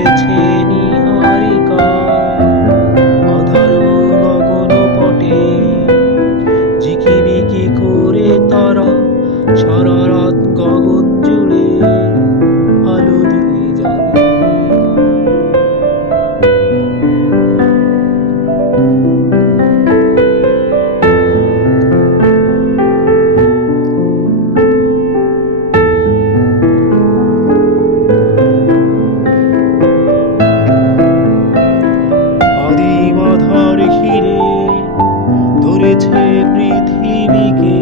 ঝুলেছে নীহারিকা আধার গগন পটে, ঝিকিমিকি করে তারা সারা রাত গগন জুড়ে আলো দিয়ে যাবে। আদিম আধার ঘিরে ধরেছে পৃথিবীকে,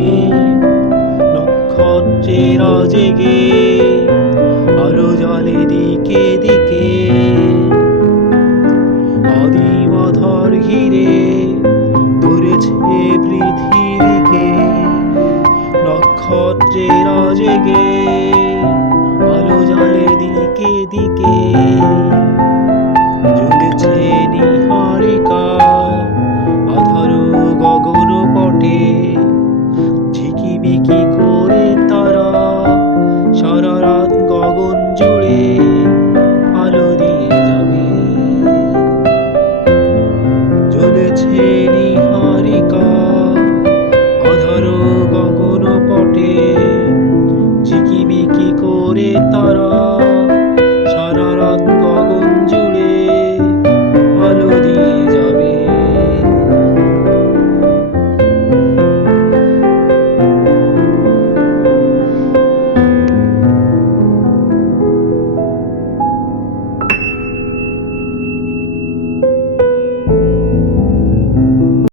নক্ষত্রেরা জেগে আলো জ্বলে দিকে দিকে। আদিম আধার ঘিরে ধরেছে পৃথিবীকে, নক্ষত্রেরা জেগে আলো জ্বলে দিকে দিকে। ঝুলেছে নীহারিকা আধার গগন পটে, ঝিকিমিকি করে তারা সারা রাত গগন